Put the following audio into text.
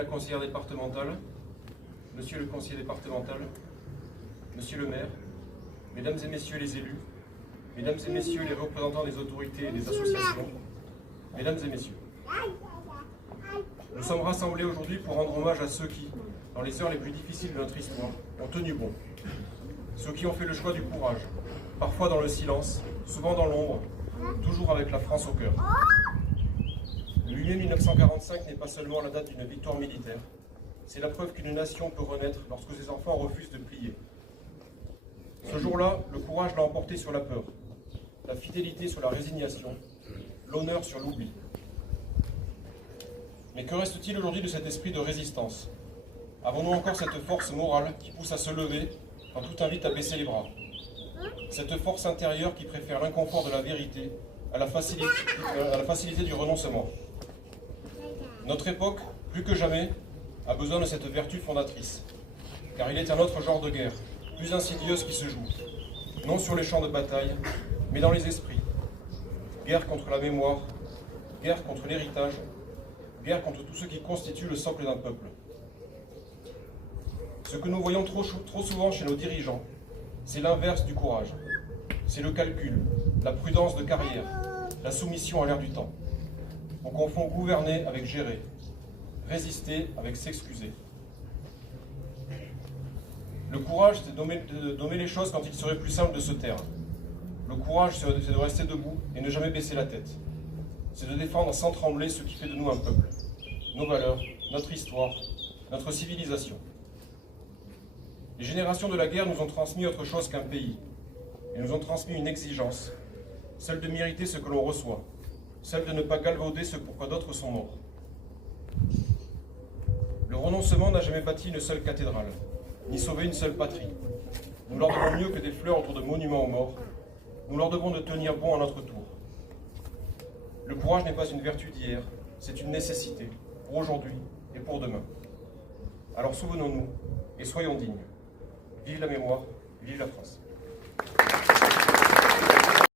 La conseillère départementale, monsieur le conseiller départemental, monsieur le maire, mesdames et messieurs les élus, mesdames et messieurs les représentants des autorités et des associations, mesdames et messieurs. Nous sommes rassemblés aujourd'hui pour rendre hommage à ceux qui, dans les heures les plus difficiles de notre histoire, ont tenu bon. Ceux qui ont fait le choix du courage, parfois dans le silence, souvent dans l'ombre, toujours avec la France au cœur. Le 8 mai 1945 n'est pas seulement la date d'une victoire militaire, c'est la preuve qu'une nation peut renaître lorsque ses enfants refusent de plier. Ce jour-là, le courage l'a emporté sur la peur, la fidélité sur la résignation, l'honneur sur l'oubli. Mais que reste-t-il aujourd'hui de cet esprit de résistance? Avons-nous encore cette force morale qui pousse à se lever quand tout invite à baisser les bras? Cette force intérieure qui préfère l'inconfort de la vérité à la facilité du renoncement? Notre époque, plus que jamais, a besoin de cette vertu fondatrice, car il est un autre genre de guerre, plus insidieuse qui se joue, non sur les champs de bataille, mais dans les esprits. Guerre contre la mémoire, guerre contre l'héritage, guerre contre tout ce qui constitue le socle d'un peuple. Ce que nous voyons trop souvent chez nos dirigeants, c'est l'inverse du courage. C'est le calcul, la prudence de carrière, la soumission à l'air du temps. On confond gouverner avec gérer, résister avec s'excuser. Le courage, c'est de nommer les choses quand il serait plus simple de se taire. Le courage, c'est de rester debout et ne jamais baisser la tête. C'est de défendre sans trembler ce qui fait de nous un peuple. Nos valeurs, notre histoire, notre civilisation. Les générations de la guerre nous ont transmis autre chose qu'un pays. Elles nous ont transmis une exigence, celle de mériter ce que l'on reçoit, celle de ne pas galvauder ce pourquoi d'autres sont morts. Le renoncement n'a jamais bâti une seule cathédrale, ni sauvé une seule patrie. Nous leur devons mieux que des fleurs autour de monuments aux morts. Nous leur devons de tenir bon à notre tour. Le courage n'est pas une vertu d'hier, c'est une nécessité, pour aujourd'hui et pour demain. Alors souvenons-nous et soyons dignes. Vive la mémoire, vive la France.